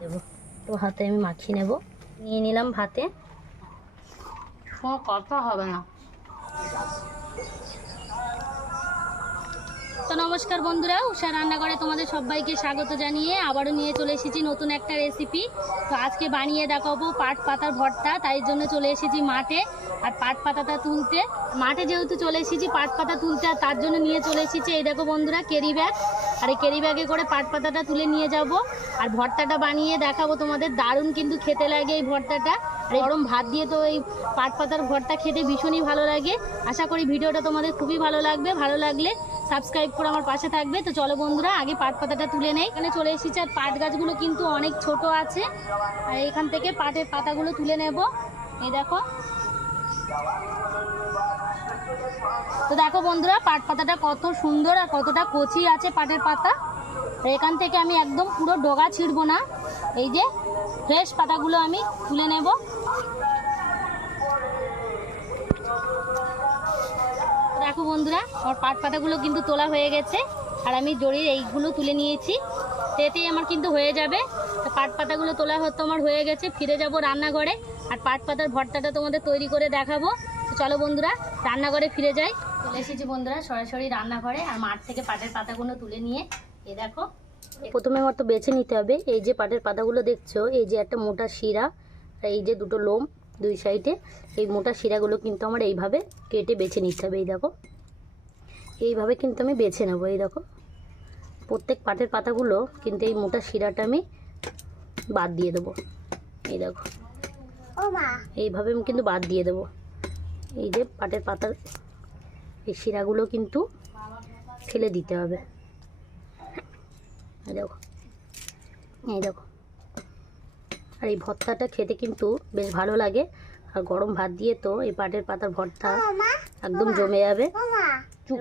দেবো তো হাতে আমি মাখিয়ে নেব। নিয়ে নিলাম ভাতে, কোনো কথা হবে না। তো নমস্কার বন্ধুরা, উষা রান্নাঘরে তোমাদের সবাইকে স্বাগত জানিয়ে আবারও নিয়ে চলে এসেছি নতুন একটা রেসিপি। তো আজকে বানিয়ে দেখাবো পাট পাতার ভর্তা। তাই জন্য চলে এসেছি মাঠে আর পাট পাতাটা তুলতে। মাঠে যেহেতু চলে এসেছি পাট পাতা তুলতে, আর তার জন্য নিয়ে চলে এসেছি এই দেখো বন্ধুরা ক্যারি ব্যাগ। আর এই ক্যারি ব্যাগে করে পাট পাতাটা তুলে নিয়ে যাব আর ভর্তাটা বানিয়ে দেখাবো তোমাদের। দারুণ কিন্তু খেতে লাগে এই ভর্তাটা। আর গরম ভাত দিয়ে তো এই পাট পাতার ভর্তা খেতে ভীষণই ভালো লাগে। আশা করি ভিডিওটা তোমাদের খুবই ভালো লাগবে। ভালো লাগলে সাবস্ক্রাইব করে আমার পাশে থাকবে। তো চলো বন্ধুরা আগে পাট পাতাটা তুলে নেই। এখানে চলে এসেছি আর পাট গাছগুলো কিন্তু অনেক ছোট আছে। আর এখান থেকে পাটের পাতাগুলো তুলে নেব। এই দেখো, তো দেখো বন্ধুরা পাট পাতাটা কত সুন্দর আর কতটা কচি আছে পাটের পাতা। এখান থেকে আমি একদম পুরো ডগা ছিঁড়বো না, এই যে ফ্রেশ পাতাগুলো আমি তুলে নেব। দেখো বন্ধুরা আমার পাট পাতাগুলো কিন্তু তোলা হয়ে গেছে আর আমি জড়িয়ে এইগুলো তুলে নিয়েছি। এতেই আমার কিন্তু হয়ে যাবে। তো পাট পাতাগুলো তোলা হতো আমার হয়ে গেছে। ফিরে যাব রান্নাঘরে আর পাট পাতার ভর্তাটা তোমাদের তৈরি করে দেখাবো। তো চলো বন্ধুরা রান্নাঘরে ফিরে যাই। চলে এসেছি বন্ধুরা সরাসরি রান্নাঘরে আর মাঠ থেকে পাটের পাতাগুলো তুলে নিয়ে এ দেখো প্রথমে আমার তো বেছে নিতে হবে। এই যে পাটের পাতাগুলো দেখছো, এই যে একটা মোটা শিরা, এই যে দুটো লোম দুই সাইডে, এই মোটা শিরাগুলো কিন্তু আমার এইভাবে কেটে বেছে নিতে হবে। এই দেখো এইভাবে কিন্তু আমি বেছে নেবো। এই দেখো প্রত্যেক পাটের পাতাগুলো কিন্তু এই মোটা শিরাটা আমি বাদ দিয়ে দেবো। এই দেখো এইভাবে আমি কিন্তু বাদ দিয়ে দেবো। এই যে পাটের পাতার এই শিরাগুলো কিন্তু ফেলে দিতে হবে। এই দেখো, এই দেখো। আর এই ভর্তাটা খেতে কিন্তু বেশ ভালো লাগে। আর গরম ভাত দিয়ে তো এই পাটের পাতার ভর্তা একদম জমে যাবে।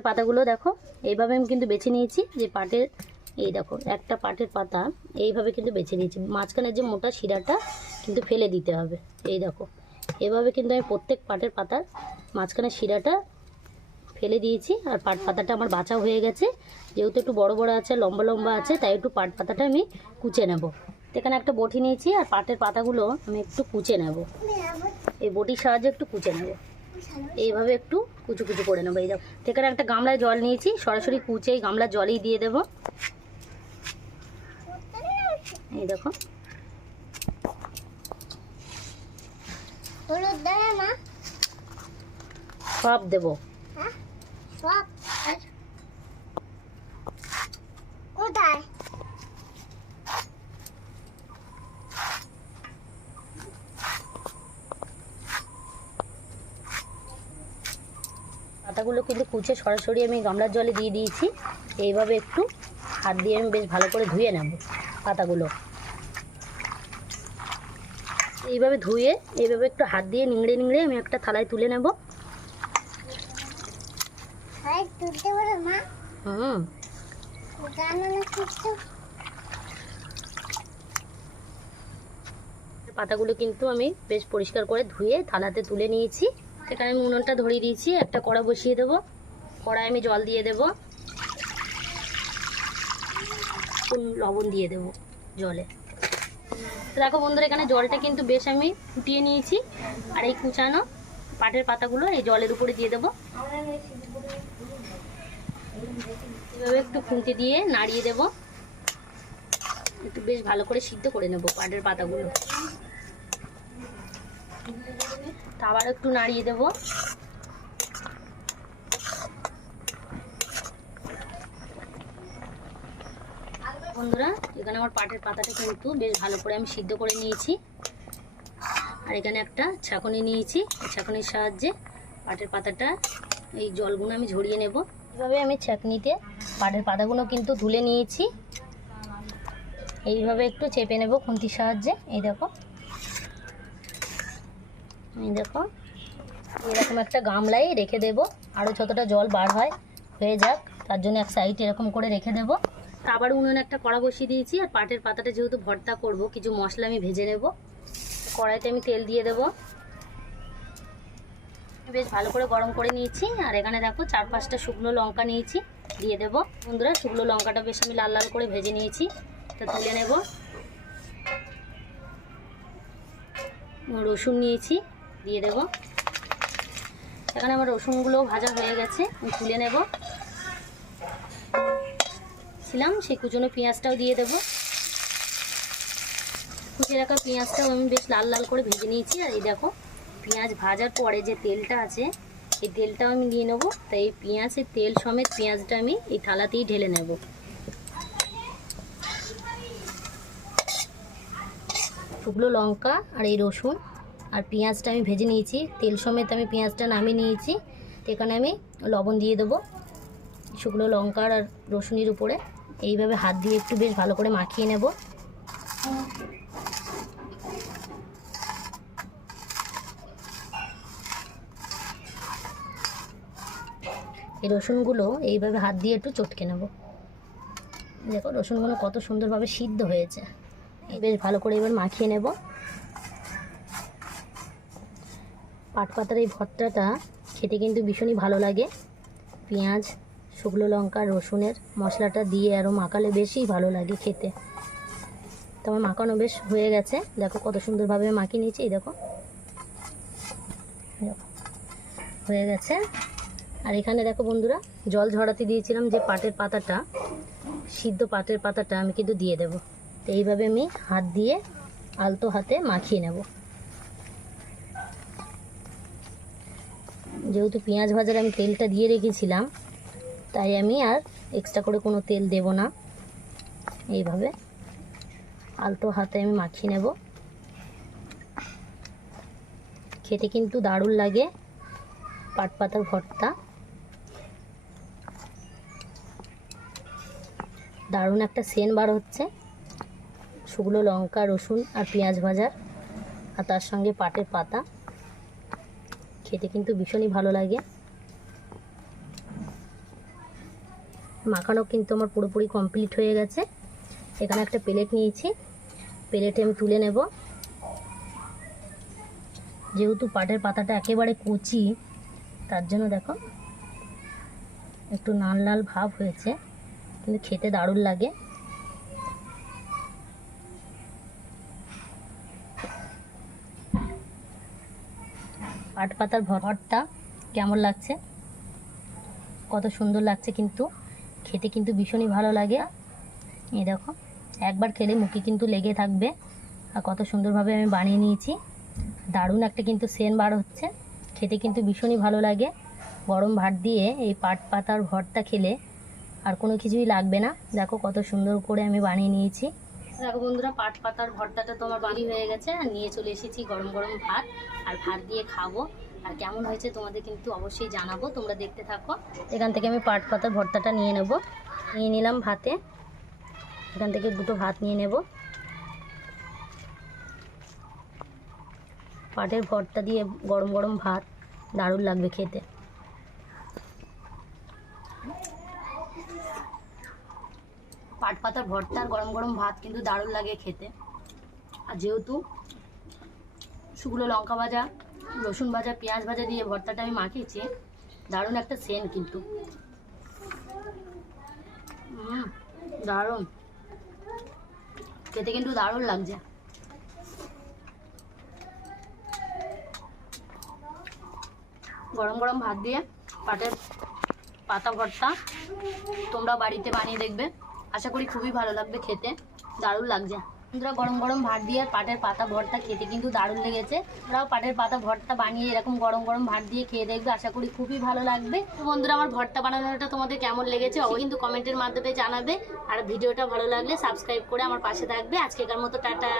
পাতাগুলো দেখো এইভাবে আমি কিন্তু বেছে নিয়েছি। যে পাটের এই দেখো একটা পাটের পাতা এইভাবে কিন্তু বেছে নিয়েছি। মাঝখানে যে মোটা শিরাটা কিন্তু ফেলে দিতে হবে। এই দেখো এভাবে কিন্তু আমি প্রত্যেক পাটের পাতার মাঝখানে শিরাটা ফেলে দিয়েছি। আর পাট পাতাটা আমার বাছা হয়ে গেছে। যেহেতু একটু বড় বড় আছে, লম্বা লম্বা আছে, তাই একটু পাট পাতাটা আমি কুচে নেব। এখানে একটা বটি নিয়েছি আর পাটের পাতাগুলো আমি একটু কুচে নেব। এই বটির সাহায্যে একটু কুচে নেব। এইভাবে একটু কুচু কুচু করে নেবো। এই দেখো এখানে একটা গামলায় জল নিয়েছি, সরাসরি কুচে এই গামলার জলেই দিয়ে দেব। এই দেখো সব দেবো। কোথায় পাতাগুলো কিন্তু কুচে সরাসরি আমি গামলার জলে দিয়ে দিয়েছি। এইভাবে একটু হাত দিয়ে আমি বেশ ভালো করে ধুয়ে নেব পাতাগুলো। এইভাবে ধুয়ে এইভাবে একটু হাত দিয়ে নিংড়ে নিংড়ে আমি একটা থালায় তুলে নেব। পাতাগুলো কিন্তু আমি বেশ পরিষ্কার করে ধুয়ে থালাতে তুলে নিয়েছি। এখানে আমি উনুনটা ধরিয়ে দিয়েছি, একটা কড়া বসিয়ে দেব। কড়াই আমি জল দিয়ে দেব, লবণ দিয়ে দেব জলে। দেখো বন্ধুরা এখানে জলটা কিন্তু বেশ আমি ফুটিয়ে নিয়েছি। আর এই কুচানো পাটের পাতাগুলো এই জলের উপরে দিয়ে দেবো। এভাবে একটু খুন্তি দিয়ে নাড়িয়ে দেব। একটু বেশ ভালো করে সিদ্ধ করে নেব পাটের পাতাগুলো। আবার একটু নাড়িয়ে দেব। বন্ধুরা এখানে আমার পাটের পাতাটা কিন্তু বেশ ভালো করে আমি সিদ্ধ করে নিয়েছি। আর এখানে একটা ছাঁকনি নিয়েছি, ছাঁকনির সাহায্যে পাটের পাতাটা এই জলগুলো আমি ঝরিয়ে নেব। এইভাবে আমি ছাঁকনিতে পাটের পাতাগুলো কিন্তু ধুলে নিয়েছি। এইভাবে একটু চেপে নেব খুন্তির সাহায্যে। এই দেখো, এই দেখো এরকম একটা গামলায় রেখে দেব। আরও যতটা জল বার হয়ে যাক, তার জন্য এক সাইড এরকম করে রেখে দেব। আবার উনুনে একটা কড়া বসিয়ে দিয়েছি। আর পাটের পাতাটা যেহেতু ভর্তা করব, কিছু মশলা আমি ভেজে নেব। কড়াইতে আমি তেল দিয়ে দেব। বেশ ভালো করে গরম করে নিয়েছি। আর এখানে দেখো 4-5টা শুকনো লঙ্কা নিয়েছি, দিয়ে দেবো। বন্ধুরা শুকনো লঙ্কাটা বেশ আমি লাল লাল করে ভেজে নিয়েছি, তা তুলে নেব। রসুন নিয়েছি, দিয়ে দেব। এখানে আমার রসুনগুলো ভাজা হয়ে গেছে, আমি তুলে নেব। সেই কুচনো পেঁয়াজটাও দিয়ে দেবো। কুচিয়ে রাখা পেঁয়াজটাও আমি বেশ লাল লাল করে ভেজে নিয়েছি। আর এই দেখো পেঁয়াজ ভাজার পরে যে তেলটা আছে এই তেলটাও আমি নিয়ে নেবো। তাই এই পেঁয়াজের তেল সমেত পেঁয়াজটা আমি এই থালাতেই ঢেলে নেব। শুকনো লঙ্কা আর এই রসুন আর পেঁয়াজটা আমি ভেজে নিয়েছি, তেল সমেত আমি পেঁয়াজটা নামিয়ে নিয়েছি। এখানে আমি লবণ দিয়ে দেবো শুকনো লঙ্কা আর রসুনের উপরে। এইভাবে হাত দিয়ে একটু বেশ ভালো করে মাখিয়ে নেব। এই রসুনগুলো এইভাবে হাত দিয়ে একটু চটকে নেব। দেখো রসুনগুলো কত সুন্দরভাবে সিদ্ধ হয়েছে। বেশ ভালো করে এবার মাখিয়ে নেব। পাট পাতার এই ভর্তাটা খেতে কিন্তু ভীষণই ভালো লাগে। পেঁয়াজ শুকনো লঙ্কা রসুনের মশলাটা দিয়ে আরও মাখালে বেশি ভালো লাগে খেতে। তো আমার মাখানো বেশ হয়ে গেছে, দেখো কত সুন্দরভাবে মাখিয়ে নিয়েছি। এই দেখো হয়ে গেছে। আর এখানে দেখো বন্ধুরা জল ঝরাতে দিয়েছিলাম যে পাটের পাতাটা, সিদ্ধ পাটের পাতাটা আমি কিন্তু দিয়ে দেব। তো এইভাবে আমি হাত দিয়ে আলতো হাতে মাখিয়ে নেব। যেহেতু পেঁয়াজ ভাজার আমি তেলটা দিয়ে রেখেছিলাম তাই আমি আর এক্সট্রা করে কোনো তেল দেব না। এইভাবে আলতো হাতে আমি মাখিয়ে নেব। খেতে কিন্তু দারুণ লাগে পাট পাতার ভর্তা, দারুণ একটা সেন্ট বার হচ্ছে শুকনো লঙ্কা রসুন আর পেঁয়াজ ভাজার, আর তার সঙ্গে পাটের পাতা। খেতে কিন্তু ভীষণই ভালো লাগে। মাখানো কিন্তু আমার পুরোপুরি কমপ্লিট হয়ে গেছে। এখানে একটা প্লেট নিয়েছি, প্লেটে আমি তুলে নেব। যেহেতু পাটের পাতাটা একেবারে কচি তার জন্য দেখো একটু লাল লাল ভাব হয়েছে, কিন্তু খেতে দারুণ লাগে। পাট পাতার ভর্তা কেমন লাগছে? কত সুন্দর লাগছে, কিন্তু খেতে কিন্তু ভীষণই ভালো লাগে। এই দেখো একবার খেলে মুখে কিন্তু লেগে থাকবে। আর কত সুন্দরভাবে আমি বানিয়ে নিয়েছি, দারুণ একটা কিন্তু সেন্ট বার হচ্ছে। খেতে কিন্তু ভীষণই ভালো লাগে। গরম ভাত দিয়ে এই পাট পাতার ভর্তা খেলে আর কোনো কিছুই লাগবে না। দেখো কত সুন্দর করে আমি বানিয়ে নিয়েছি। দেখো বন্ধুরা পাট পাতার ভর্তাটা তো আমার বাড়ি হয়ে গেছে, আর নিয়ে চলে এসেছি গরম গরম ভাত। আর ভাত দিয়ে খাবো, আর কেমন হয়েছে তোমাদের কিন্তু অবশ্যই জানাবো, তোমরা দেখতে থাকো। এখান থেকে আমি পাট পাতার ভর্তাটা নিয়ে নেব। নিয়ে নিলাম ভাতে, এখান থেকে দুটো ভাত নিয়ে নেব। পাটের ভর্তা দিয়ে গরম গরম ভাত দারুণ লাগবে খেতে। পাট পাতার ভর্তা আর গরম গরম ভাত কিন্তু দারুণ লাগে খেতে। আর যেহেতু শুকনো লঙ্কা ভাজা রসুন ভাজা পেঁয়াজ ভাজা দিয়ে ভর্তাটা আমি মাখিয়েছি, দারুণ একটা সেন্ট কিন্তু। দারুণ খেতে কিন্তু দারুণ লাগছে। গরম গরম ভাত দিয়ে পাটের পাতা ভর্তা তোমরা বাড়িতে বানিয়ে দেখবে, আশা করি খুবই ভালো লাগবে খেতে, দারুণ লাগছে। বন্ধুরা গরম গরম ভাত দিয়ে পাটের পাতা ভর্তা খেতে কিন্তু দারুণ লেগেছে। তোমরাও পাটের পাতা ভর্তা বানিয়ে এরকম গরম গরম ভাত দিয়ে খেয়ে দেখবে, আশা করি খুবই ভালো লাগবে। তো বন্ধুরা আমার ভর্তা বানানোটা তোমাদের কেমন লেগেছে অবশ্যই কিন্তু কমেন্টের মাধ্যমে জানাবে। আর ভিডিওটা ভালো লাগলে সাবস্ক্রাইব করে আমার পাশে থাকবে। আজকেকার মতো টাটা।